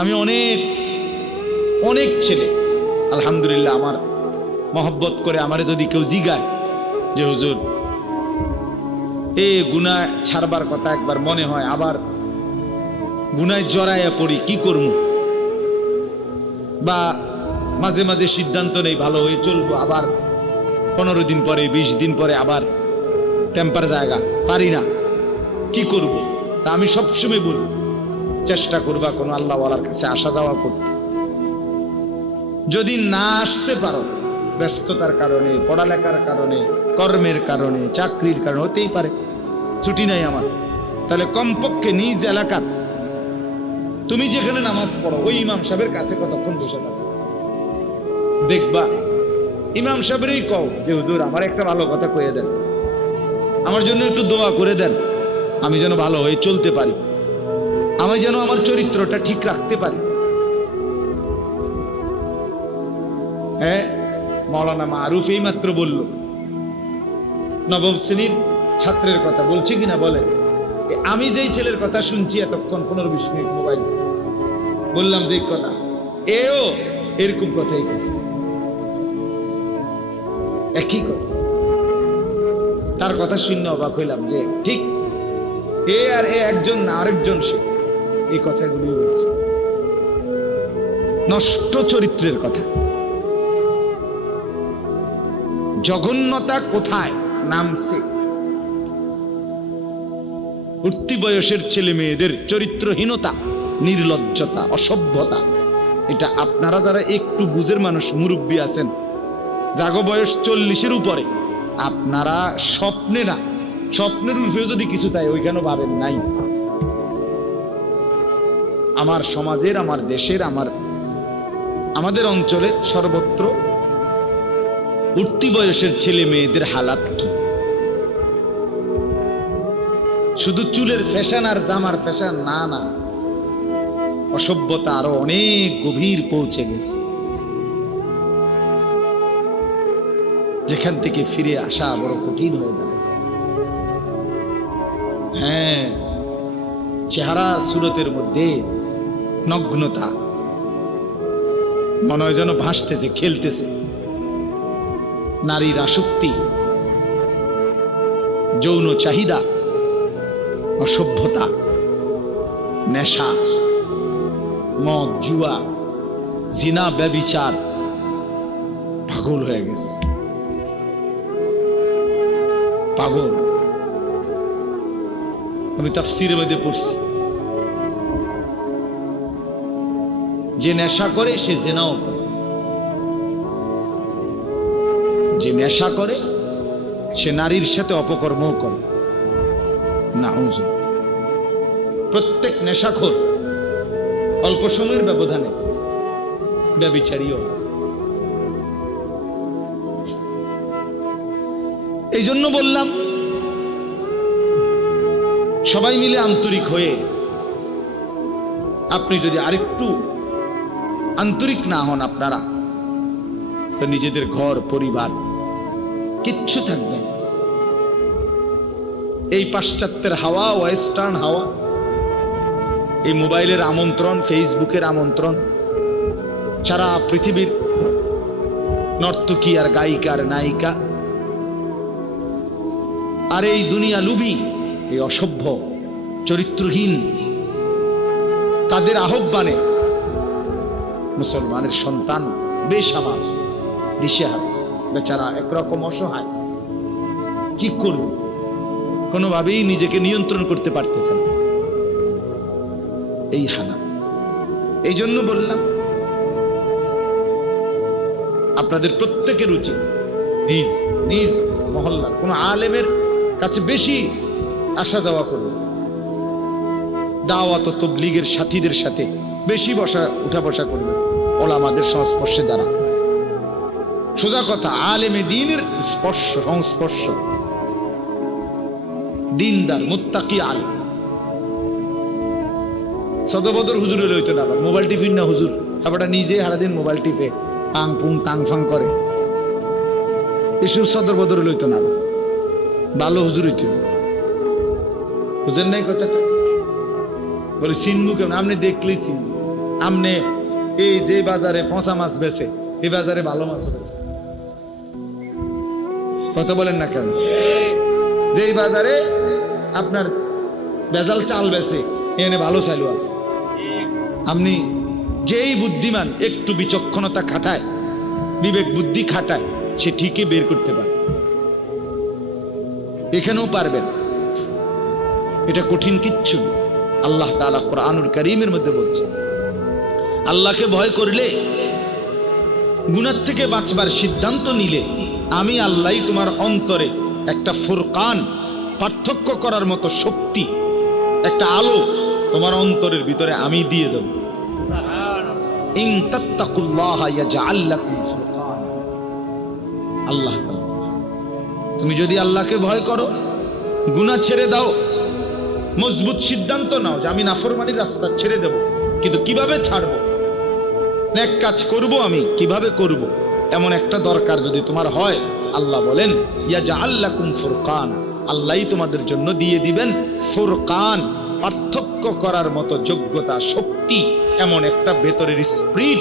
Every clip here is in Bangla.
আমি অনেক অনেক ছেলে আলহামদুলিল্লাহ আমার মহব্বত করে আমারে যদি কেউ জিগায় যে হুজুর গুনাহ ছাড়বার কথা একবার মনে হয়, আবার গুনায় জড়াইয়া পড়ি, কি করব? বা মাঝে মাঝে সিদ্ধান্ত নেই ভালো হয়ে চলবো, আবার 15 দিন পরে 20 দিন পরে আবার টেম্পার জায়গা, পারি না, কি করব? তা আমি সবসময় বলি চেষ্টা করবা কোনো আল্লাহওয়ালার কাছে আসা যাওয়া করতে। যদি না আসতে পারো ব্যস্ততার কারণে, পড়ালেখার কারণে, কর্মের কারণে, চাকরির কারণে, হতেই পারে ছুটি নাই আমার, তাহলে কমপক্ষে নিজ এলাকার তুমি যেখানে নামাজ পড়ো ওই ইমাম সাহেবের কাছে কতক্ষণ বসে থাকো, দেখবা ইমাম সাহেবেরই কও যে হুজুর আমার একটা ভালো কথা কয়ে দেন, আমার জন্য একটু দোয়া করে দেন, আমি যেন ভালো হয়ে চলতে পারি, আমি যেন আমার চরিত্রটা ঠিক রাখতে পারি। হ্যাঁ, মাওলানা মারুফ এই মাত্র বলল, নবম শ্রেণীর ছাত্রের কথা বলছি কিনা বলে, আমি যেই ছেলের কথা শুনছি এতক্ষণ 15-20 মিনিট মোবাইল বললাম যে কথা, এও এরকম কথাই কইছে, একই কথা। তার কথা শুনে অবাক হইলাম যে ঠিক এ আর এ একজন না, আরেকজন সে এই কথাগুলি বলছে, নষ্ট চরিত্রের কথা। জঘন্যতা কোথায় নামছে? উঠতি বয়সের ছেলে মেয়েদের চরিত্রহীনতা, নির্লজ্জতা, অসভ্যতা, এটা আপনারা যারা একটু বুঝের মানুষ, মুরব্বী আছেন, জাগো বয়স 40-এর উপরে, আপনারা স্বপ্নে না, স্বপ্নের রূপেও যদি কিছু তাই ওইখানে ভাবেন নাই। আমার সমাজের, আমার দেশের, আমাদের অঞ্চলের সর্বত্র উঠতি বয়সের ছেলে মেয়েদের হালাত কি? শুধু চুলের ফ্যাশন আর জামার ফ্যাশন না, না, অসভ্যতা আরো অনেক গভীর পৌঁছে গেছে, যেখান থেকে ফিরে আসা বড় কঠিন হয়ে দাঁড়ায়। হ্যাঁ, চেহারা সুরতের মধ্যে নগ্নতা, মনে হয় যেন ভাসতেছে, খেলতেছে। নারীর আসক্তি, যৌন চাহিদা, অসভ্যতা, নেশা, মদ, জুয়া, জিনা, ব্যভিচার, পাগল হয়ে গেছে, পাগল। আমি তাফসীরের মধ্যে পড়ছি, যে নেশা করে সে জিনাও করে, যে নেশা করে সে নারীর সাথে অপকর্মও করে। নাউযুবিল্লাহ। প্রত্যেক নেশাখোর অল্প সময়ের ব্যবধানে ব্যভিচারীও। এই জন্য বললাম সবাই মিলে আন্তরিক হয়ে, আপনি যদি আরেকটু আন্তরিক না হন আপনারা, তো নিজেদের ঘর পরিবার কিচ্ছু থাকবে না। এই পাশ্চাত্যের হাওয়া, ওয়েস্টার্ন হাওয়া, এই মোবাইলের আমন্ত্রণ, ফেসবুকের আমন্ত্রণ, সারা পৃথিবীর নর্তকী আর গায়িকা আর নায়িকা, আর এই দুনিয়া লুবি, এই অসভ্য চরিত্রহীন, তাদের আহ্বানে মুসলমানের সন্তান বেসামাল, দিশেহারা, বেচারা একরকম অসহায়, কি করবে? কোনোভাবেই নিজেকে নিয়ন্ত্রণ করতে পারতেছে না, এই হানা। এই জন্য বললাম আপনাদের প্রত্যেকের উচিত নিজ নিজ মহল্লার কোন আলেমের কাছে বেশি আসা যাওয়া করবে, দাওয়াত ও তাবলীগের সাথীদের সাথে বেশি উঠা বসা করবে, ওলামাদের সংস্পর্শে যারা, সোজা কথা আলেমে দ্বীনের সংস্পর্শ, দিনদার মুত্তাকি আলেম। সদবদর হুজুরের হইতো না, আবার মোবাইল টিফিন না হুজুর, আবার নিজে সারাদিন মোবাইল টিপে পাং পুং তাং ফাং করে, এসব সদর বদর লইতো না, ভালো হুজুর হইতো। বুঝেন নাই কথাটা? বলে চিনবু কেমন? আপনি দেখলেই চিনবু, আমনে এই যে বাজারে ফসা মাছ বেচে, এই বাজারে ভালো মাছ বেচে। কথা বলেন না কেন? যেই বাজারে আপনার ভেজাল চাল বেচে, এনে ভালো চালু আছে। আপনি যেই বুদ্ধিমান একটু বিচক্ষণতা খাটায়, বিবেক বুদ্ধি খাটায়, সে ঠিকই বের করতে পারে। এখানেও পারবেন, এটা কঠিন কিচ্ছু। আল্লাহ তাআলা কোরআনুল কারীমের মধ্যে বলছে, আল্লাহকে ভয় করলে, গুনাহ থেকে বাঁচবার সিদ্ধান্ত নিলে, আমি আল্লাহই তোমার অন্তরে একটা ফুরকান, পার্থক্য করার মতো শক্তি, একটা আলো তোমার অন্তরের ভিতরে আমি দিয়ে দেব। ইন তাত্তাকুল্লাহা ইয়াজআল লাকুম ফুরকানা। আল্লাহ তুমি যদি আল্লাহকে ভয় করো, গুনাহ ছেড়ে দাও, মজবুত সিদ্ধান্ত নাও যে আমি নাফরমানির রাস্তা ছেড়ে দেব, কিন্তু কিভাবে ছাড়বো, নেক কাজ করব, আমি কিভাবে করব, এমন একটা দরকার যদি তোমার হয়, আল্লাহ বলেন ইয়াজআল লাকুম ফুরকানা, আল্লাহই তোমাদের জন্য দিয়ে দিবেন ফুরকান, পার্থক্য করার মতো যোগ্যতা, শক্তি, এমন একটা ভেতরের স্পিরিট,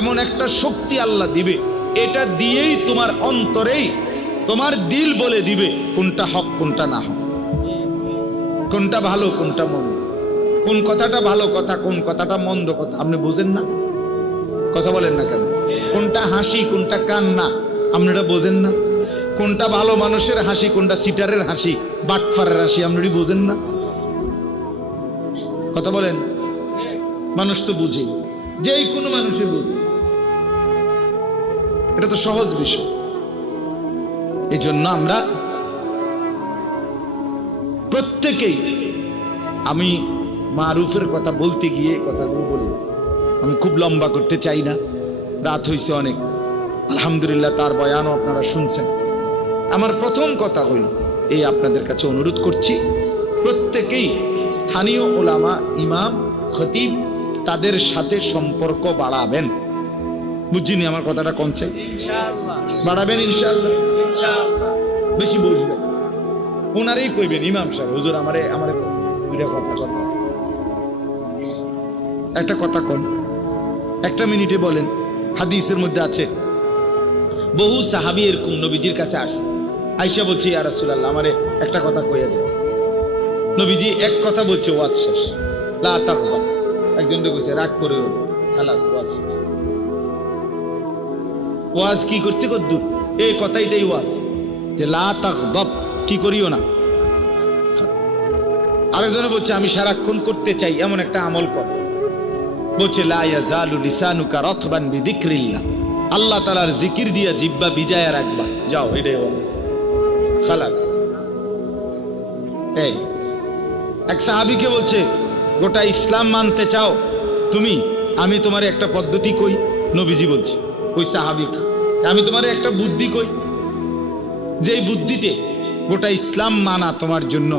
এমন একটা শক্তি আল্লাহ দিবে। এটা দিয়েই তোমার অন্তরেই তোমার দিল বলে দিবে কোনটা হক কোনটা না হক, কোনটা ভালো কোনটা মন্দ, কোন কথাটা ভালো কথা, কোন কথাটা মন্দ কথা। আপনি বুঝেন না? কথা বলেন না কেন? কোনটা হাসি কোনটা কান্না আপনারা বোঝেন না? কোনটা ভালো মানুষের হাসি, কোনটা সিটারের হাসি, বাটফারের হাসি আপনারা বোঝেন না? কথা বলেন। মানুষ তো বুঝে, যেই কোনো মানুষই বুঝে, এটা তো সহজ বিষয়। এই জন্য আমরা প্রত্যেকেই, আমি মারুফের কথা বলতে গিয়ে কথাগুলো বললাম, আমি খুব লম্বা করতে চাই না, রাত হয়েছে অনেক। আলহামদুলিল্লাহ তার বয়ানও আপনারা শুনছেন। আমার প্রথম কথা হইল এই, আপনাদের কাছে অনুরোধ করছি, প্রত্যেকেই স্থানীয় ওলামা, ইমাম, খতিব, তাদের সাথে সম্পর্ক বাড়াবেন। বুঝিনি আমার কথাটা কমছে? বাড়াবেন ইনশাআল্লাহ। বেশি বসবেন, ওনারই কইবেন, ইমাম সাহেব হুজুর আমারে দুইটা কথা বল, একটা কথা কোন, একটা মিনিটে বলেন। হাদিসের মধ্যে আছে, বহু সাহাবী এরকম নবীজির কাছে আসছে, আয়েশা বলছে ইয়া রাসূলুল্লাহ আমারে একটা কথা কইয়া দেন। নবীজি এক কথা বলছে, ওয়াজ শেষ, লা তাগদাব। একজন কইছে রাগ করে খালাস, ওয়াজ। ওয়াজ কি করছে কদ্দুর? এই কথাইটাই ওয়াজ, যে লা তাগদাব, কি করিও না। আরেকজনে বলছে আমি সারাক্ষণ করতে চাই এমন একটা আমল কর, বলছে লা ইয়াজালু লিসানুকা রাতবান বিযিকরিল্লাহ, আল্লাহ তাআলার জিকির দিয়া জিহ্বা ভিজায়া রাখবা, যাও এটাই বলো, খালাস। এই এক সাহাবীকে বলছে গোটা ইসলাম মানতে চাও তুমি, আমি তোমার একটা পদ্ধতি কই। নবীজি বলছে ওই সাহাবীকে, আমি তোমার একটা বুদ্ধি কই, যে এই বুদ্ধিতে গোটা ইসলাম মানা তোমার জন্য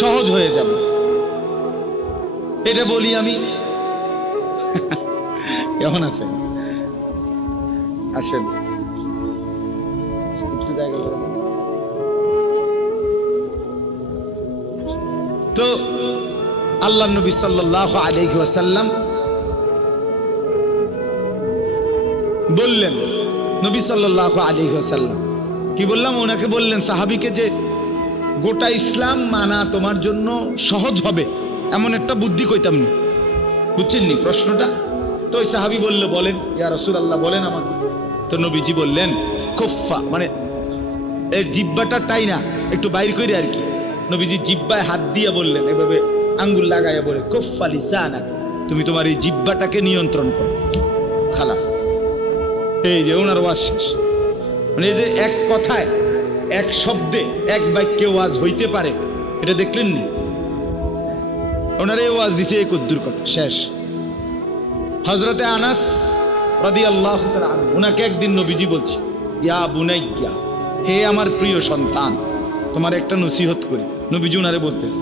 সহজ হয়ে যাবে। এটা বলি আমি। কেমন আছেন? আসেন একটু জায়গা করে দেন তো। আল্লাহ নবী সাল্লাল্লাহু আলাইহি ওয়াসাল্লাম বললেন, নবী সাল্লাল্লাহু আলাইহি ওয়াসাল্লাম কি বললাম, ওনাকে বললেন সাহাবীকে, যে গোটা ইসলাম মানা তোমার জন্য সহজ হবে এমন একটা বুদ্ধি কইতাম না। বুঝছেন নি প্রশ্নটা? তো ওই সাহাবী বলল, বলেন ইয়া রাসূলুল্লাহ, বলেন আমাকে। তো নবীজি বললেন, কুফা, মানে এই জিহ্বাটা টাই না, একটু বাইর করে আর কি। নবীজি জিহ্বায় হাত দিয়ে বললেন, এভাবে আঙ্গুল লাগাইয়া বলে, কুফা লিসানাক, তুমি তোমার এই জিহ্বাটাকে নিয়ন্ত্রণ করো, খালাস। এই যে ওনার ওয়াজ শেষ। মানে এই যে এক কথায়, এক শব্দে, এক বাক্যে ওয়াজ হইতে পারে, এটা দেখলেন নি? ওনার এই ওয়াজ দিছে এক উদ্দুর কথা, শেষ। হযরতে আনাস রাদিয়াল্লাহু তাআলা আনহু, ওনাকে একদিন নবীজি বলছে, ইয়া বুনাইয়া, হে আমার প্রিয় সন্তান, তোমার একটা নসিহত করি। নবীজি ওনারে বলতেছে,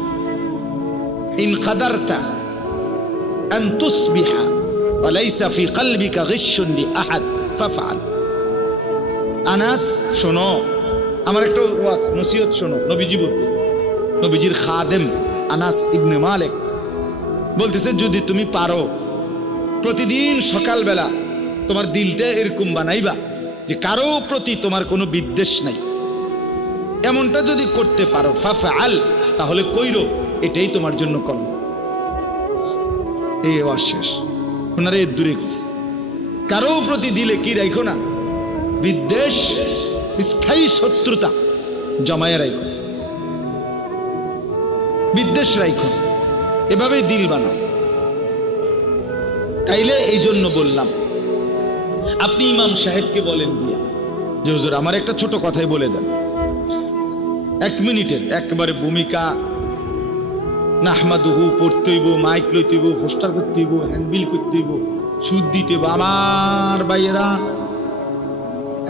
ইন কাদারতা আন তুসবিহা ওয়া লাইসা ফি কলবিকা গিশশুন লি আহাদ ফাফআল। আনাস শোনো, আমার একটা ওয়াজ নসিহত শোনো। নবীজি বলতেছে, নবীজির খাদেম আনাস ইবনে মালিক বলতেছে যদি তুমি পারো প্রতিদিন সকালবেলা তোমার দিলটা এরকম বানাইবা যে কারো প্রতি তোমার কোনো বিদ্বেষ নাই, এমনটা যদি করতে পারো ফাফআল, তাহলে কইরো, এটাই তোমার জন্য কর্ম। এই আওয়াজ শেষ। ওনারা এর দূরে গেছে। কারো প্রতি দিলে কি রাখো না, বিদ্বেষ, স্থায়ী শত্রুতা জমায়ে রাখো, বিদ্বেষ রাখো, এভাবেই দিল বানাও। তাইলে এই জন্য বললাম, আপনি ইমাম সাহেবকে বলেন গিয়া যে হুজুর আমার একটা ছোট কথাই বলে দেন, 1 মিনিটের একবারে ভূমিকা, নাহমাদুহু পড়তে হইব, মাইক লইতে হইব, পোস্টার করতে হইব, হ্যান্ডবিল করতে হইব, সুদ দিতে হইব। আমার ভাইয়েরা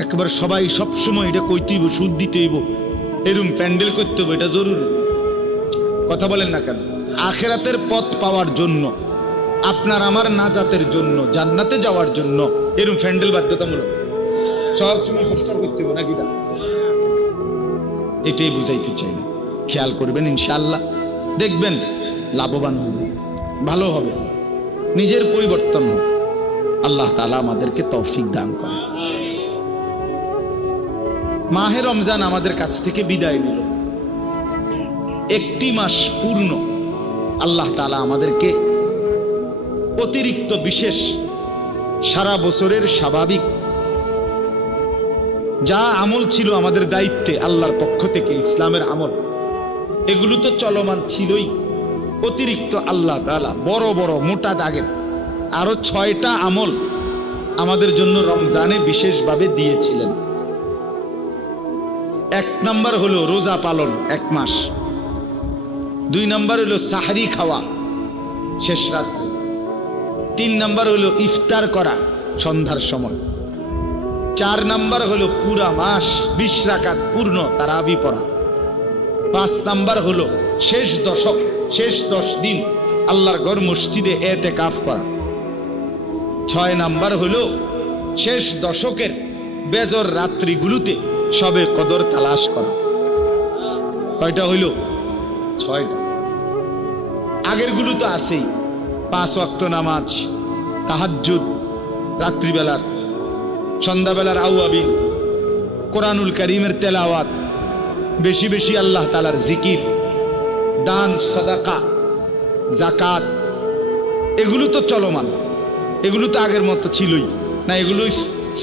একবারে সবাই সবসময় এটা কইতে হইব, সুদ দিতে হইব, এরম প্যান্ডেল করতে হইব, এটা জরুরি। কথা বলেন না কেন? আখিরাতের পথ পাওয়ার জন্য, আপনার আমার নাজাতের জন্য, জান্নাতে যাওয়ার জন্য এরম প্যান্ডেল বাধ্যতামূলক। সবসময় পোস্টার করতে হইব নাকি? এটাই বুঝাইতে চাই না। খেয়াল করবেন, ইনশাআল্লাহ দেখবেন লাভবান হবে, ভালো হবে, নিজের পরিবর্তন হবে। আল্লাহ তাআলা আমাদেরকে তৌফিক দান করে। মাহে রমজান আমাদের কাছ থেকে বিদায় নিল। 1টি মাস পূর্ণ আল্লাহ তাআলা আমাদেরকে অতিরিক্ত বিশেষ সারা বছরের স্বাভাবিক যা আমল ছিল আমাদের দায়িত্বে আল্লাহর পক্ষ থেকে, ইসলামের আমল, এগুলো তো চলমান ছিলই। অতিরিক্ত আল্লাহ তাআলা বড় বড় মোটা দাগের আরো 6টা আমল আমাদের জন্য রমজানে বিশেষভাবে দিয়েছিলেন। 1 নাম্বার হলো রোজা পালন 1 মাস, 2 নাম্বার হলো সাহরি খাওয়া শেষ রাত্রে, 3 নাম্বার হলো ইফতার করা সন্ধ্যার সময়, 4 নাম্বার হলো পুরা মাস 20 রাকাত পূর্ণ তারাবি পড়া, 5 নাম্বার হলো শেষ দশক, শেষ 10 দিন আল্লাহর ঘর মসজিদে এতেকাফ করা, 6 নাম্বার হলো শেষ দশকের বেজর রাত্রিগুলোতে সবে কদর তালাশ করা। কয়টা হইল? 6টা। আগের গুলো তো আছেই, 5 ওয়াক্ত নামাজ, তাহাজ্জুদ, রাত্রিবেলার, সন্ধ্যাবেলার আউয়াবিন, কোরআনুল কারীমের তেলাওয়াত, বেশি বেশি আল্লাহ তাআলার জিকির, দান, সাদাকা, যাকাত, এগুলো তো চলমান, এগুলো তো আগের মতো ছিলই না, এগুলো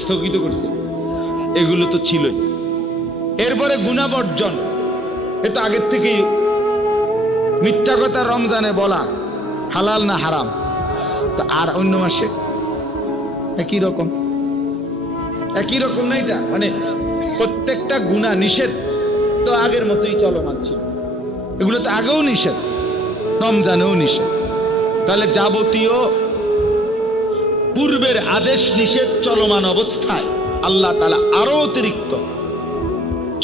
স্থগিত করছে, এগুলো তো ছিলই। এরপরে গুনাহ বর্জন, এ তো আগের থেকেই। মিথ্যা কথা রমজানে বলা হালাল না হারাম? তো আর অন্য মাসে একই রকম, একই রকম না? এটা মানে প্রত্যেকটা গুনাহ নিষেধ তো আগের মতোই চলমান ছিল, এগুলো তো আগেও নিষেধ, রমজানেও নিষেধ। তাহলে যাবতীয় পূর্বের আদেশ নিষেধ চলমান অবস্থায় আল্লাহ তাআলা আরো অতিরিক্ত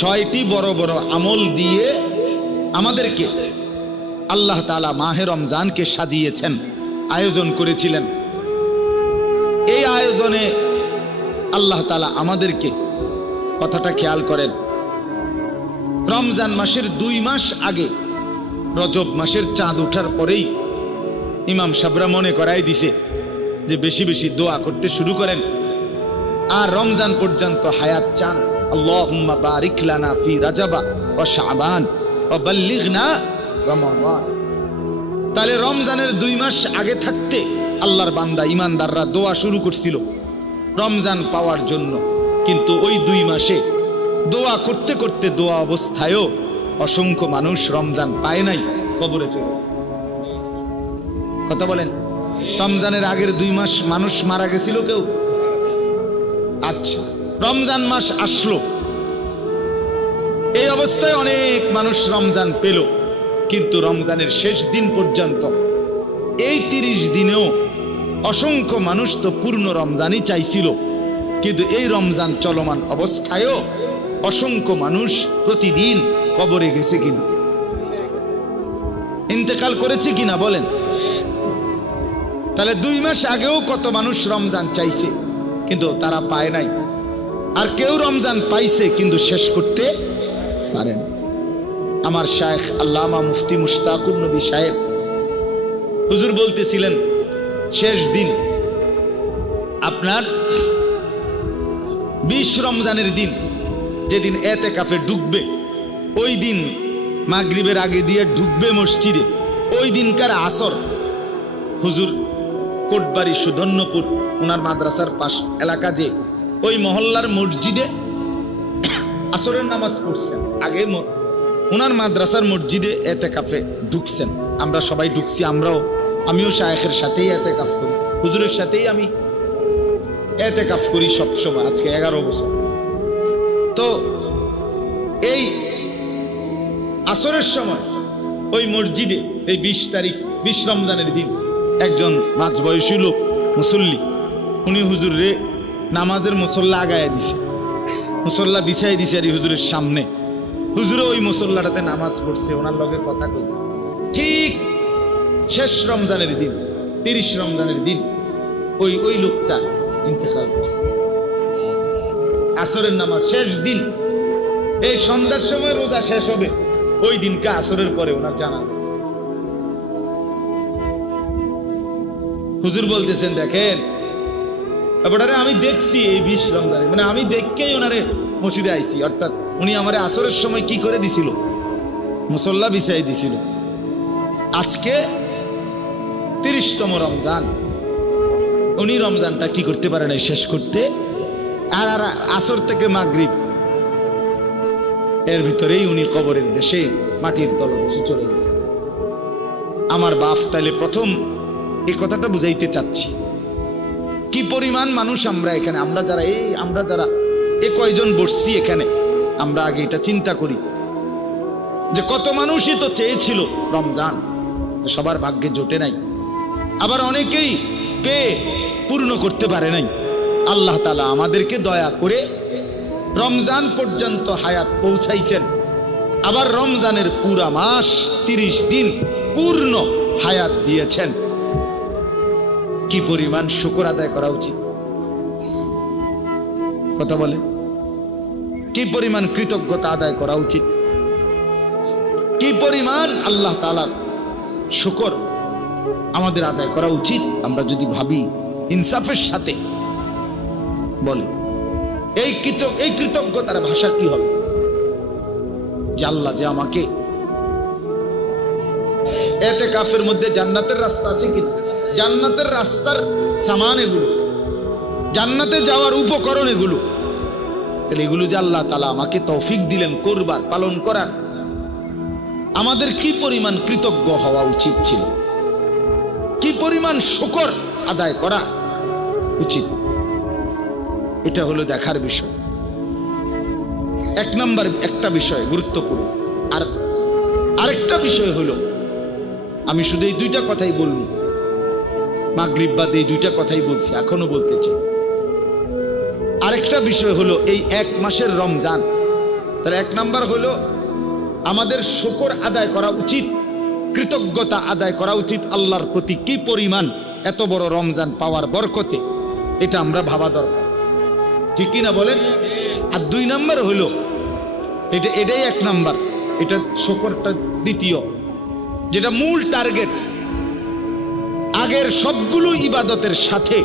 6টি বড় বড় আমল দিয়ে আমাদেরকে আল্লাহ তাআলা মাহে রমজানকে সাজিয়েছেন, আয়োজন করেছিলেন। এই আয়োজনে আল্লাহ তাআলা আমাদেরকে, কথাটা খেয়াল করেন, রমজান মাসের 2 মাস আগে, রজব মাসের চাঁদ ওঠার পরেই ইমাম সাহেবরা মনে করাই দিছে যে বেশি বেশি দোয়া করতে শুরু করেন, আর রমজান পর্যন্ত হায়াত চান। আল্লাহুম্মা বারিক লানা ফি রাজাবা ওয়া শাবান ওয়া বাল্লিগনা রমাদান। তাহলে রমজানের 2 মাস আগে থাকতে আল্লাহর বান্দা ইমানদাররা দোয়া শুরু করছিল রমজান পাওয়ার জন্য, কিন্তু ওই 2 মাসে দোয়া করতে করতে দোয়া অবস্থায়ও অসংখ্য মানুষ রমজান পায় নাই, কবরে চলে গেছে। কথা বলেন, রমজানের আগের 2 মাস মানুষ মারা গেছিল কেউ? আচ্ছা, রমজান মাস আসলো, এই অবস্থায় অনেক মানুষ রমজান পেল, কিন্তু রমজানের শেষ দিন পর্যন্ত এই 30 দিনেও অসংখ্য মানুষ তো পূর্ণ রমজানই চাইছিল, কিন্তু এই রমজান চলমান অবস্থায়ও অসংখ্য মানুষ প্রতিদিন কবরে গেছে কিনা, ইন্তেকাল করেছে কিনা বলেন? তাহলে 2 মাস আগেও কত মানুষ রমজান চাইছে কিন্তু তারা পায় নাই, আর কেউ রমজান পাইছে কিন্তু শেষ করতে পারেন। আমার শায়েখ আল্লামা মুফতি মুশতাকুর নবী সাহেব হুজুর বলতেছিলেন শেষ দিন আপনার 20 রমজানের দিন, যেদিন এতেকাফে ঢুকবে, ওই দিন মাগরিবের আগে দিয়ে ঢুকবে মসজিদে, ওই দিনকার আসর হুজুর কোটবাড়ি সুধন্যপুর ওনার মাদ্রাসার পাশ এলাকা, যে ওই মহল্লার মসজিদে আসরের নামাজ পড়ছেন। আগে ওনার মাদ্রাসার মসজিদে এতেকাফে ঢুকছেন। আমরা সবাই ঢুকছি, আমিও শায়েখের সাথেই এতেকাফ করি, হুজুরের সাথেই আমি এতেকাফ করি সব সময়, আজকে 11 বছর। তো এই আসরের সময় ওই মসজিদে এই 20 তারিখ 20 রমজানের দিন একজন মাঝবয়সী লোক মুসল্লি, উনি হুজুরে নামাজের মুসল্লা আগায়া দিছে, মুসল্লা বিছাই দিছে আর হুজুরের সামনে। হুজুরে ওই মুসল্লাটাতে নামাজ পড়ছে, ওনার লগে কথা কইছে। ঠিক শেষ রমজানের দিন 30 রমজানের দিন ওই লোকটা ইন্তেকাল করছে। আসরের নামাজ শেষ দিন, এই সন্ধ্যার সময় রোজা শেষ হবে, ওই দিনকে আসরের পরে ওনার জানাজা আছে। হুজুর বলতেছেন দেখেন ব্যাপারটা আমি দেখছি এই 20 রমজানে, মানে আমি দেখকেই ওনারে মসজিদে আইছি, অর্থাৎ উনি আমারে আসরের সময় কি করে দিছিল, মুসল্লা বিছাই দিছিল। আজকে 30তম রমজান, উনি রমজানটা কি করতে পারে নাই শেষ করতে, আর আসর থেকে মাগরিব এর ভিতরেই উনি কবরের দেশে মাটির তলদেশে চলে গেছে। আমার বাপ তাইলে প্রথম এই কথাটা বুঝাইতে চাচ্ছি, কি পরিমাণ মানুষ আমরা এখানে, আমরা যারা এ কয়জন বসছি এখানে, আমরা আগে এটা চিন্তা করি যে কত মানুষই তো চেয়েছিল রমজান, সবার ভাগ্যে জোটে নাই, আবার অনেকেই পেয়ে পূর্ণ করতে পারে নাই। আল্লাহ তাআলা আমাদেরকে দয়া করে রমজান পর্যন্ত হায়াত পৌঁছাইছেন, আবার রমজানের পুরা মাস 30 দিন পূর্ণ হায়াত দিয়েছেন। কি পরিমাণ শুকর আদায় করা উচিত, কথা বলে, কি পরিমাণ কৃতজ্ঞতা আদায় করা উচিত, কি পরিমাণ আল্লাহ তাআলার শুকর আমাদের আদায় করা উচিত। আমরা যদি ভাবি ইনসাফের সাথে বলে, এই কৃতজ্ঞতার ভাষা কি হবে, যে আল্লাহ যে আমাকে এতেকাফের মধ্যে জান্নাতের রাস্তা আছে কিনা, জান্নাতের রাস্তার সামান এগুলো, জান্নাতে যাওয়ার উপকরণ এগুলো, তাহলে এগুলো যে আল্লাহ তাআলা আমাকে তৌফিক দিলেন করবার, পালন করার, আমাদের কি পরিমাণ কৃতজ্ঞ হওয়া উচিত ছিল, কি পরিমাণ শুকর আদায় করা উচিত, এটা হলো দেখার বিষয়। এক নাম্বার একটা বিষয় গুরুত্বপূর্ণ। আর আরেকটা বিষয় হলো, আমি শুধু এই 2টা কথাই বলব, মাগরিব বাদে এই 2টা কথাই বলছি, এখনো বলতে চাই। আরেকটা বিষয় হলো এই 1 মাসের রমজান, তাহলে 1 নাম্বার হলো আমাদের শুকর আদায় করা উচিত, কৃতজ্ঞতা আদায় করা উচিত আল্লাহর প্রতি, কি পরিমাণ এত বড় রমজান পাওয়ার বরকতে, এটা আমরা ভাবা দরকার, ঠিক কি না বলেন? আর 2 নাম্বার হলো, এটাই 1 নাম্বার, এটা শুকরটা দ্বিতীয়, যেটা মূল টার্গেট। আগের সবগুলো ইবাদতের সাথে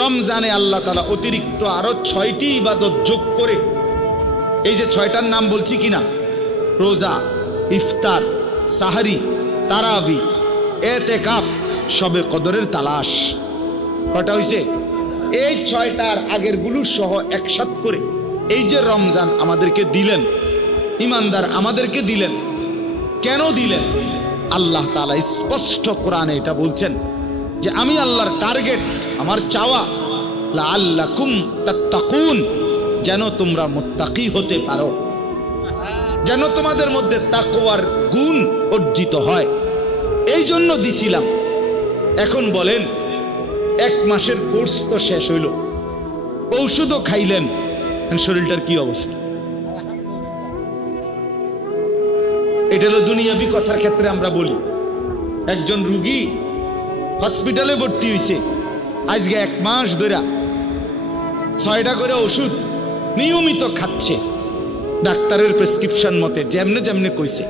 রমজানে আল্লাহ তাআলা অতিরিক্ত আরো 6টি ইবাদত যোগ করে, এই যে 6টার নাম বলছি কিনা, রোজা, ইফতার, সাহারি, তারাবি, এতেকাফ, শবে কদরের তালাশ, কয়টা হইছে? এই 6টার আগের গুলো সহ একসাথ করে এই যে রমজান আমাদেরকে দিলেন, ইমানদার আমাদেরকে দিলেন, কেন দিলেন? আল্লাহ তাআলা স্পষ্ট কোরআনে এটা বলছেন যে আমি আল্লাহর টার্গেট, আমার চাওয়া, লাআল্লাকুম তাত্তাকুন, যেন তোমরা মুত্তাকি হতে পারো, যেন তোমাদের মধ্যে তাকওয়ার গুণ অর্জিত হয়, এই জন্য দিছিলাম। এখন বলেন, 1 মাসের কোর্স তো শেষ হইল, ঔষধও খাইলেন, শরীরটার কি অবস্থা? এটা হলো দুনিয়াবি কথার ক্ষেত্রে আমরা বলি। একজন রুগী হসপিটালে ভর্তি হয়েছে, আজকে 1 মাস ধরে 6টা করে ওষুধ নিয়মিত খাচ্ছে, ডাক্তারের প্রেসক্রিপশন মতে যেমনে যেমনে কইছে।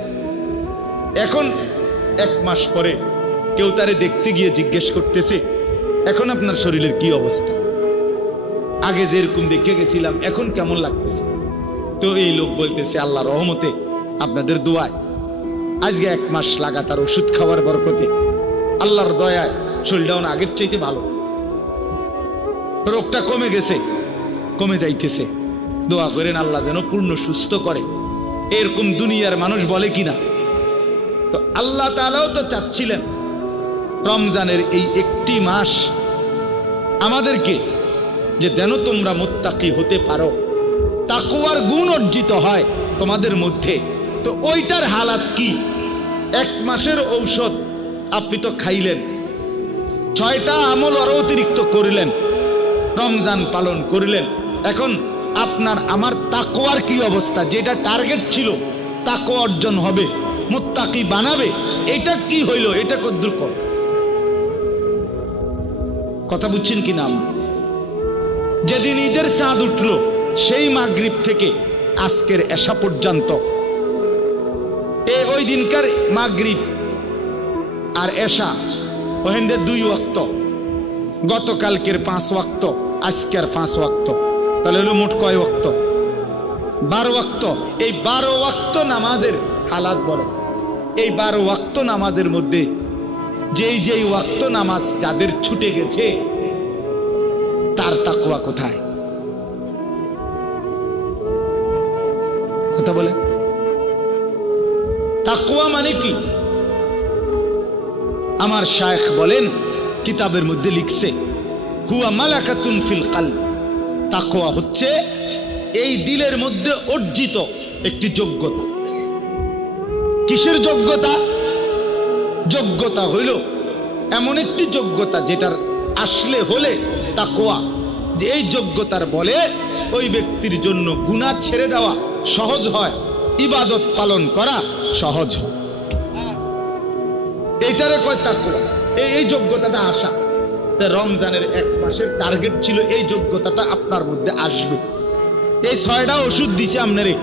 এখন 1 মাস পরে কেউ তারে দেখতে গিয়ে জিজ্ঞেস করতেছে এখন আপনার শরীরের কি অবস্থা, আগে যেরকম দেখে গেছিলাম এখন কেমন লাগতেছে? তো এই লোক বলতেছে আল্লাহর রহমতে, আপনাদের দোয়ায় আজকে 1 মাস লাগাতার ওষুধ খাওয়ার বরকতে আল্লাহর দয়ায় শরীরটা আগের চাইতে ভালো, রোগটা কমে গেছে, কমে যাইতেছে। দোয়া করেন আল্লাহ যেন পূর্ণ সুস্থ করে। এরকম দুনিয়ার মানুষ বলে কিনা? তো আল্লাহ তাআলাও তো চাচ্ছিলেন রমজানের এই একটি মাস আমাদেরকে যে যেন তোমরা মুত্তাকি হতে পারো, তাকওয়ার গুণ অর্জিত হয় তোমাদের মধ্যে। তো ওইটার হালাত কি? 1 মাসের ঔষধ আপনি তো খাইলেন, 6টা আমল আরো অতিরিক্ত করিলেন, রমজান পালন করিলেন। এখন আপনার আমার তাকওয়ার কি অবস্থা? যেটা টার্গেট ছিল তাকওয়া অর্জন হবে, মুত্তাকি বানাবে, এটা কি হইল? এটা কদ্দুর কর কথা বুঝছেন কি না? যেদিন ঈদের চাঁদ উঠল সেই মাগরিব থেকে আজকের এশা পর্যন্ত, ওই দিনকার মাগরিব আর এশা ওহেন্ডে 2 ওয়াক্ত, গতকালকের 5 ওয়াক্ত, আজকের 5 ওয়াক্ত, তাহলে হলো মোট কয় ওয়াক্ত? 12 ওয়াক্ত। এই 12 ওয়াক্ত নামাজের হালাত বলে। এই 12 ওয়াক্ত নামাজের মধ্যে যেই ওয়াক্ত নামাজ যাদের ছুটে গেছে তার তাকওয়া কোথায়? কথা বলে। তাকওয়া মানে কি? আমার শায়েখ বলেন, কিতাবের মধ্যে লিখছে, হুয়া মালাকাতুন ফিল কলব। তাকওয়া হচ্ছে এই দিলের মধ্যে অর্জিত একটি যোগ্যতা। কিসের যোগ্যতা? যোগ্যতা হইল এমন একটি যোগ্যতা যেটার আসলে হলে তাকওয়া, যে এই যোগ্যতার বলে ওই ব্যক্তির জন্য গুনাহ ছেড়ে দেওয়া সহজ হয়, ইবাদত পালন করা সহজ হয়। এইটারে কয় তাকওয়া। এই যোগ্যতাটা আসা। রমজানের 1 মাসের টার্গেট ছিল এই যোগ্যতাটা আপনার মধ্যে আসবে। এই 6টা ওষুধ দিছে আপনারে,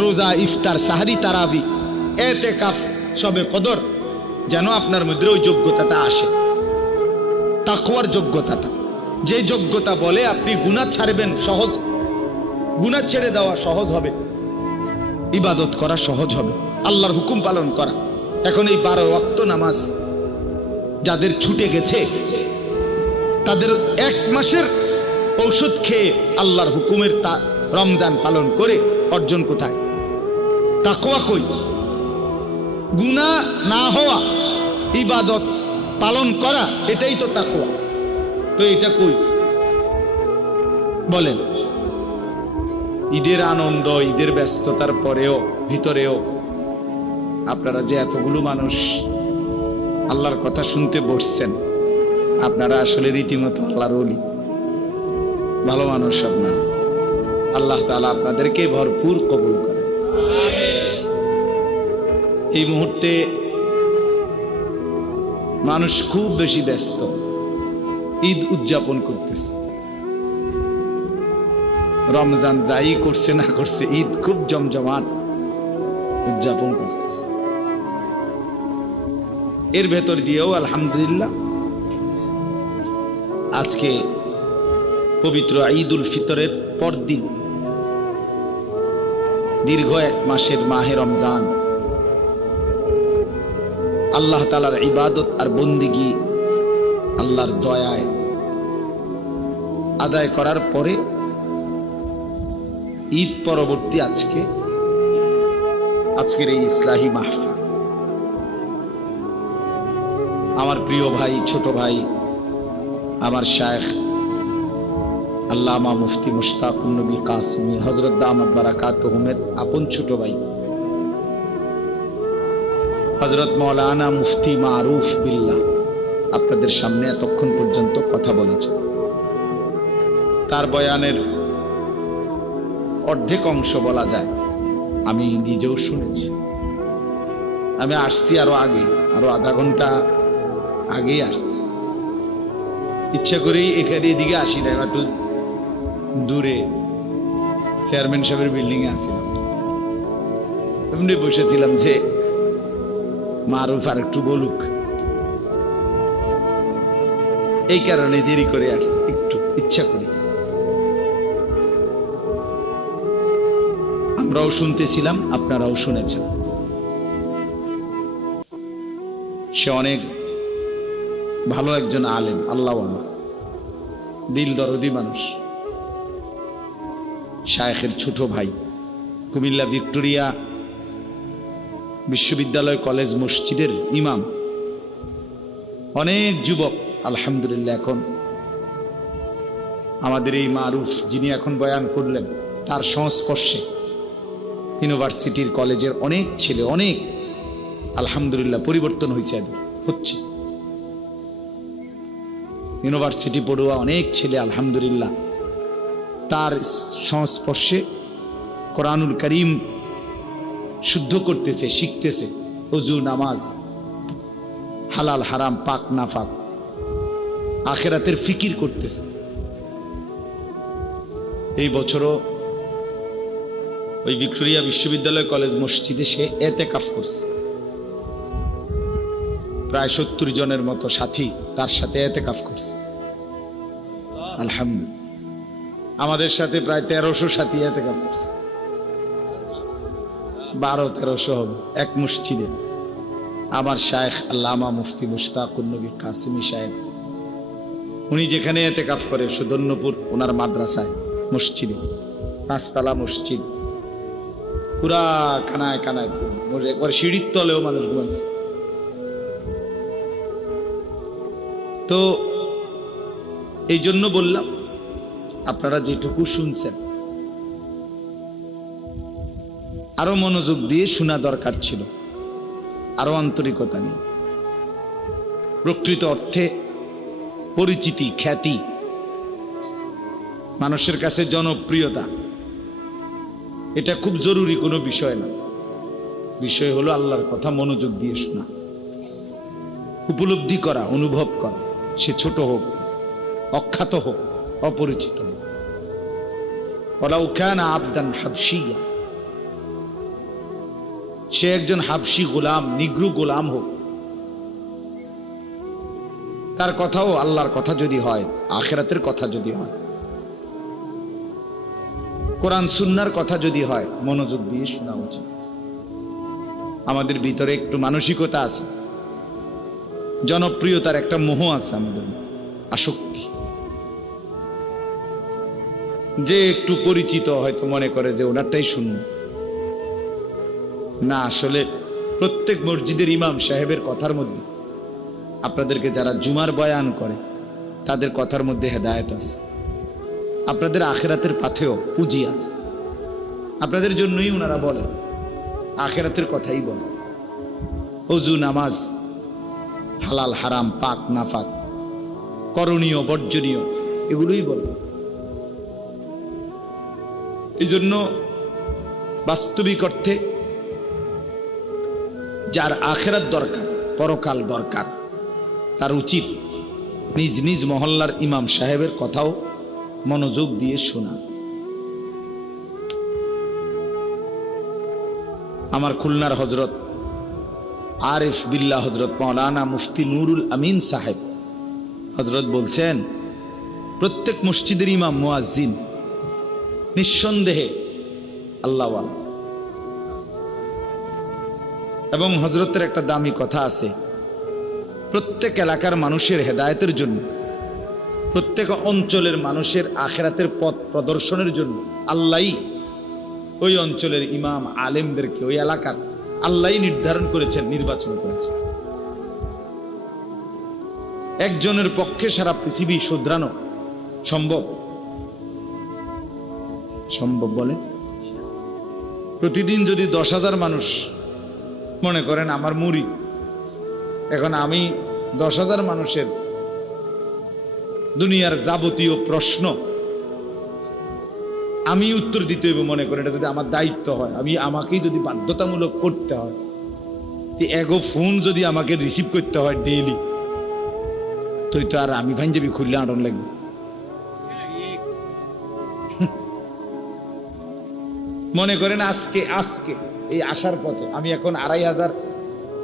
রোজা, ইফতার, সাহরি, তারাবি, এতেকাফ, শবে কদর, যেন আপনার মধ্যে ওই যোগ্যতাটা আসে, তাকওয়ার যোগ্যতাটা। যে যোগ্যতা বলে আপনি গুনাহ ছাড়বেন সহজ, গুনাহ ছেড়ে দেওয়া সহজ হবে, ইবাদত করা সহজ হবে, আল্লাহর হুকুম পালন করা। এখন এই 12 ওয়াক্ত নামাজ যাদের ছুটে গেছে তাদের 1 মাসের ঔষধ খেয়ে আল্লাহর হুকুমের রমজান পালন করে অর্জন কোথায়? তাকওয়া কই? গুনাহ না হওয়া, ইবাদত পালন করা, এটাই তো তাকওয়া। তো এটা কই বলেন? ঈদের আনন্দ, ঈদের ব্যস্ততার পরেও ভিতরেও আপনারা যে এতগুলো মানুষ আল্লাহর কথা শুনতে বসছেন, আপনারা আসলে রীতিমতো আল্লাহর ওলি, ভালো মানুষ। আপনার আল্লাহ তাআলা আপনাদেরকে ভরপুর কবুল করে। এই মুহূর্তে মানুষ খুব বেশি ব্যস্ত, ঈদ উদযাপন করতেছে। রমজান যাই করছে না করছে, ঈদ খুব জমজমাট উদযাপন করতেছে। এর ভেতর দিয়েও আলহামদুলিল্লাহ আজকে পবিত্র ঈদুল ফিতরের পরদিন দীর্ঘ 1 মাসের মাহে রমজান আল্লাহ তাআলার ইবাদত আর বন্দিগি আল্লাহর দয়ায় আদায় করার পরে ঈদ পরবর্তী আজকের এই ইসলাহি মাহফিল, আমার প্রিয় ভাই, ছোট ভাই, আমার শায়েখ আল্লামা মুফতি মুশতাকুন নবী কাসিমি হযরত দামাত বারাকাতুহুমের আপন ছোট ভাই হযরত মাওলানা মুফতি মারুফ বিল্লাহ আপনাদের সামনে এতক্ষণ পর্যন্ত কথা বলেছে। তার বয়ানের অর্ধেক অংশ বলা যায় আমি নিজেও শুনেছি। আমি আসছি আরো আগে, আরো আধা ঘন্টা আগেই আসছি। ইচ্ছা করেই এখানে এদিকে আসি না, একটু দূরে চেয়ারম্যান সাহেবের বিল্ডিং এ আসছিলাম, এমনি বসেছিলাম যে মারুফ আর একটু বলুক, এই কারণে দেরি করে আসছি, একটু ইচ্ছা করি। আমরাও শুনতেছিলাম, আপনারাও শুনেছেন। সে অনেক ভালো একজন আলেম, আল্লাহওয়ালা, দিল দরদি মানুষ। শায়েখের ছোট ভাই, কুমিল্লা ভিক্টোরিয়া বিশ্ববিদ্যালয় কলেজ মসজিদের ইমাম। অনেক যুবক আলহামদুলিল্লাহ এখন আমাদের এই মারুফ যিনি এখন বয়ান করলেন, তার সংস্পর্শে ইউনিভার্সিটির কলেজের অনেক ছেলে, অনেক আলহামদুলিল্লাহ পরিবর্তন হয়েছে, হচ্ছে। ইউনিভার্সিটি পড়ুয়া অনেক ছেলে আলহামদুলিল্লাহ তার সংস্পর্শে কোরআনুল কারীম শুদ্ধ করতেছে, শিখতেছে, ওযু, নামাজ, হালাল হারাম, পাক না পাক, আখিরাতের ফিকির করতেছে। এই বছরও ওই ভিক্টোরিয়া বিশ্ববিদ্যালয় কলেজ মসজিদে সে এতেকাফ করছে। প্রায় 70 জনের মতো সাথী তার সাথে এতেকাফ করছে আলহামদুলিল্লাহ। আমাদের সাথে প্রায় 1300 সাথী এতেকাফ করছে, 1200-1300 হবে এক মসজিদে। আমার শায়েখ আল্লামা মুফতি মুশতাকুর নবী কাসিমি সাহেব, উনি যেখানে এতেকাফ করে সুদর্ণপুর, ওনার মাদ্রাসায় মসজিদে, 5 তলা মসজিদ, পুরা কানায় কানায়, একবার সিঁড়ির তলেও মানুষ ঘুমাইছে। তো এই জন্য বললাম, আপনারা যেটুকু শুনছেন আরো মনোযোগ দিয়ে শোনা দরকার ছিল, আরো আন্তরিকতা নিয়ে। প্রকৃত অর্থে পরিচিতি, খ্যাতি, মানুষের কাছে জনপ্রিয়তা, এটা খুব জরুরি কোনো বিষয় না। বিষয় হলো আল্লাহর কথা মনোযোগ দিয়ে শোনা, উপলব্ধি করা, অনুভব করা। সে ছোট হোক, অখ্যাত হোক, অপরিচিত হোক। ওয়ালাউ কানা আবদান হাবশিয়া, সে একজন হাবশি গোলাম, নিগ্রু গোলাম হোক, তার কথাও আল্লাহর কথা যদি হয়, আখিরাতের কথা যদি হয়, কোরআন সুন্নাহর কথা যদি হয়, মনোযোগ দিয়ে শোনা উচিত। আমাদের ভিতরে একটু মানসিকতা আছে, জনপ্রিয়তার একটা মোহ আছে, আমাদের আসক্তি, যে একটু পরিচিত হয়তো মনে করে যে ওনারটাই শুনব। না, আসলে প্রত্যেক মসজিদের ইমাম সাহেবের কথার মধ্যে, আপনাদেরকে যারা জুমার বয়ান করে তাদের কথার মধ্যে হেদায়েত আছে, আপনাদের আখিরাতের পাথেও পুঁজি আছে। আপনাদের জন্যই ওনারা বলে, আখিরাতের কথাই বলে। ওযু, নামাজ, হালাল হারাম, পাক না পাক, করণীয় বর্জনীয়, এগুলোই বলে। এই জন্য বাস্তবিক অর্থে যার আখিরাত দরকার, পরকাল দরকার, তার উচিত নিজ নিজ মহল্লার ইমাম সাহেবের কথাও মনোযোগ দিয়ে শোনা। আমার খুলনার হজরত আরিফ বিল্লাহ হজরত মাওলানা মুফতি নুরুল আমিন সাহেব হজরত বলছেন, প্রত্যেক মসজিদের ইমাম মুয়াজ্জিন নিঃসন্দেহে আল্লাহওয়ালা। এবং হজরতের একটা দামি কথা আছে, প্রত্যেক এলাকার মানুষের হেদায়েতের জন্য, প্রত্যেক অঞ্চলের মানুষের আখিরাতের পথ প্রদর্শনের জন্য আল্লাহই ওই অঞ্চলের ইমাম আলেমদেরকে, ওই এলাকার আল্লাহই নির্ধারণ করেছেন, নির্বাচন করেছেন। একজনের পক্ষে সারা পৃথিবী শুধরানো সম্ভব? সম্ভব বলে? প্রতিদিন যদি 10,000 মানুষ মনে করেন আমার মুরিদ, এখন আমি 10,000 মানুষের দুনিয়ার যাবতীয় প্রশ্ন আমি উত্তর দিতে হইব, মনে করেন এটা যদি আমার দায়িত্ব হয়, আমাকেই যদি বাধ্যতামূলক করতে হয়, এগো ফোন যদি আমাকে রিসিভ করতে হয় ডেইলি, তো আর আমি পাঞ্জাবি খুললে আটন লাগবে। মনে করেন আজকে এই আসার পথে আমি এখন 2,500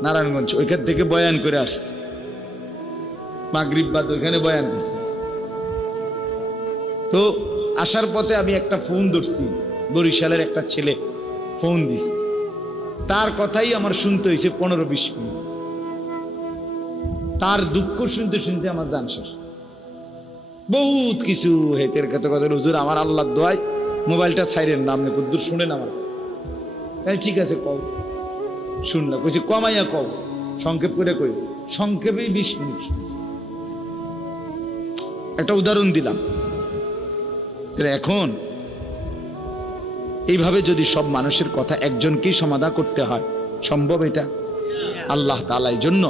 নারায়ণগঞ্জ ওইখান থেকে বয়ান করে আসছি, মাগরিব বাদ ওইখানে বয়ান করছে। তো আসার পথে আমি একটা ফোন ধরছি, বরিশালের একটা ছেলে ফোন দিছে, তার কথাই আমার শুনতে হয়েছে 15-20 মিনিট। তার দুঃখ শুনতে শুনতে আমার জান শেষ। বহুত কিছু হেতের কথা কথা, হুজুর আমার আল্লাহর দোয়ায় মোবাইলটা ছাইরেন না, আপনি কুদ্দুর শুনেন আমার। তাই ঠিক আছে কও, শুনলাম। কইছি কমাইয়া কও, সংক্ষেপ করে কই। সংক্ষেপেই 20 মিনিট শুনছি। একটা উদাহরণ দিলাম। এখন এইভাবে যদি সব মানুষের কথা একজনকেই সমাধা করতে হয়, সম্ভব এটা? আল্লাহ তাআলা এই জন্য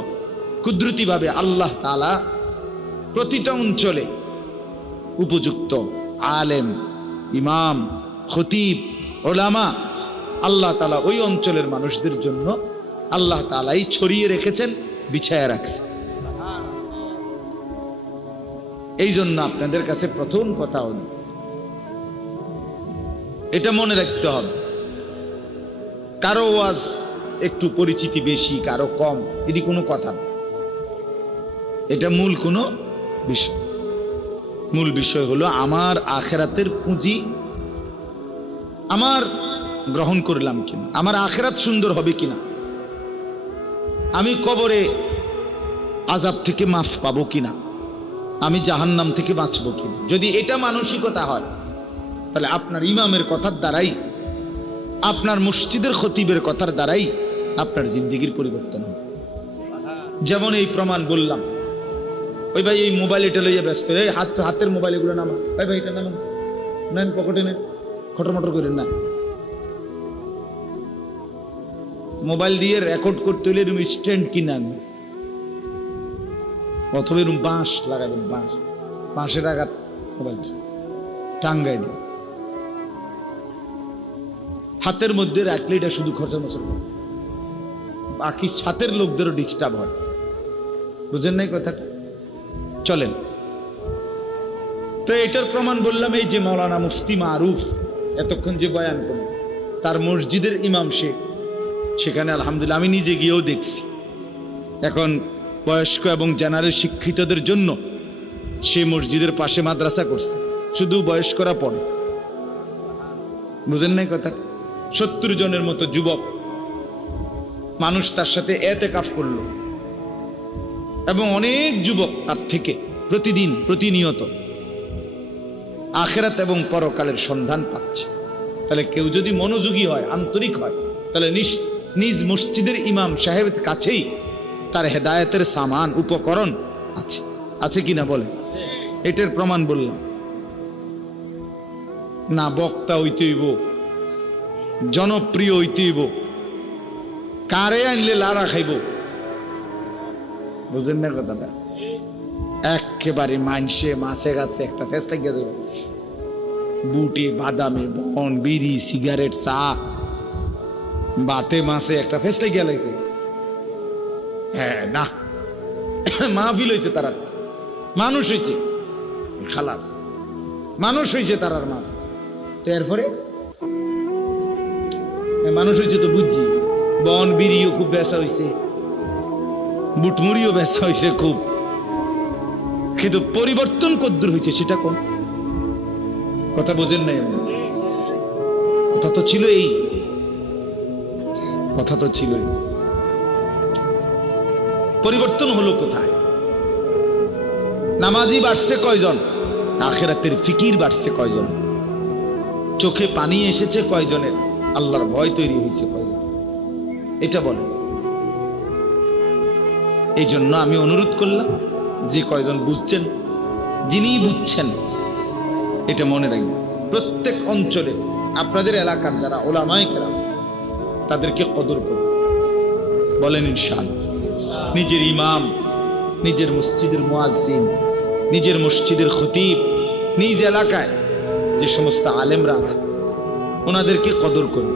কুদরতিভাবে আল্লাহ তাআলা প্রতিটা অঞ্চলে উপযুক্ত আলেম, ইমাম, খতিব, উলামা আল্লাহ তাআলা ওই অঞ্চলের মানুষদের জন্য আল্লাহ তাআলাই ছড়িয়ে রেখেছেন, বিছায়া রাখছে। এই জন্য আপনাদের কাছে প্রথম কথা হল এটা মনে রাখতে হবে, কারো ওয়াজ একটু পরিচিতি বেশি, কারো কম, এটি কোনো কথা না। এটা মূল কোনো বিষয়। মূল বিষয় হলো আমার আখিরাতের পুঁজি আমার গ্রহণ করলাম কিনা, আমার আখিরাত সুন্দর হবে কিনা, আমি কবরে আযাব থেকে মাফ পাবো কিনা, আমি জাহান্নাম থেকে বাঁচবো কিনা। যদি এটা মানসিকতা হয়, তাহলে আপনার ইমামের কথার দ্বারাই, আপনার মসজিদের খতিবের কথার দ্বারাই আপনার জিন্দেগির পরিবর্তন হবে। যেমন এই প্রমাণ বললাম, ওই ভাই এই মোবাইল এটা লইয়া ব্যস্ত, এই হাতের মোবাইল এগুলো নামা, ভাই ভাই এটা নামান, নেন পকেটে নেন, খটরমটর করেন না। মোবাইল দিয়ে রেকর্ড করতে হলে এরকম স্ট্যান্ড কিনে আনবেন, অথবা এরকম বাঁশ লাগাবেন, বাঁশের আঘাত মোবাইল টাঙ্গাই দিন। হাতের মধ্যে রাখলে এটা শুধু খরচা মচর, বাকি সাথের লোকদেরও ডিস্টার্ব হয়। বুঝেন নাই কথাটা? চলেন তো এটার প্রমাণ বললাম, এই যে মাওলানা মুফতি মারুফ এতক্ষণ যে বয়ান করলেন, তার মসজিদের ইমাম সেখানে আলহামদুলিল্লাহ আমি নিজে গিয়েও দেখছি। এখন বয়স্ক এবং জেনারেল শিক্ষিতদের জন্য সে মসজিদের পাশে মাদ্রাসা করছে, শুধু বয়স্করা পড়ে। বুঝেন নাই কথা? 70 জনের মতো যুবক মানুষ তার সাথে এতেকাফ করলো, এবং অনেক যুবক তার থেকে প্রতিদিন প্রতিনিয়ত আখিরাত এবং পরকালের সন্ধান পাচ্ছে। তাহলে কেউ যদি মনোযোগী হয়, আন্তরিক হয়, তাহলে নিজ মসজিদের ইমাম সাহেবের কাছেই তার হেদায়েতের সামান, উপকরণ আছে। আছে কিনা বলে? এটার প্রমাণ বললাম না। বক্তা হইতে হইব, জনপ্রিয় হইতে হইব, কারে আনলে লারা খাইব। বুঝেন না কথাটা? একেবারে মানসে মাছে গাছে একটা ফেস লাগিয়ে দেব, বুটে বাদামে বন, বিড়ি, সিগারেট, চা, বাতে মাছে একটা ফেস লাগিয়ে লাগছে। হ্যাঁ না, মাহফিল হয়েছে, তারা মানুষ হয়েছে, খালাস মানুষ হয়েছে তারার মা। তো এরপরে মানুষ হয়েছে তো বুঝছি, বন বিড়িও খুব বেচা হয়েছে, বুটমুড়িও বেচা হয়েছে খুব, কিন্তু পরিবর্তন কদ্দূর হয়েছে সেটা কোন কথা বোঝেন নাই? কথা তো ছিল এই, কথা তো ছিল এই, পরিবর্তন হলো কোথায়? নামাজি বাড়ছে কয়জন? আখিরাতের ফিকির বাড়ছে কয়জন? চোখে পানি এসেছে কয়জনের? আল্লাহর ভয় তৈরি হয়েছে কয়জন? এটা বলে। এই জন্য আমি অনুরোধ করলাম, যে কয়জন বুঝছেন, যিনি বুঝছেন, এটা মনে রাখবেন। প্রত্যেক অঞ্চলে আপনাদের এলাকার যারা উলামায়ে কেরাম, তাদেরকে কদর করুন। বলেন ইনশাআল্লাহ। নিজের ইমাম, নিজের মসজিদের মুয়াজ্জিন, নিজের মসজিদের খতিব, নিজ এলাকায় যে সমস্ত আলেমরা আছে, ওনাদেরকে কদর করুন।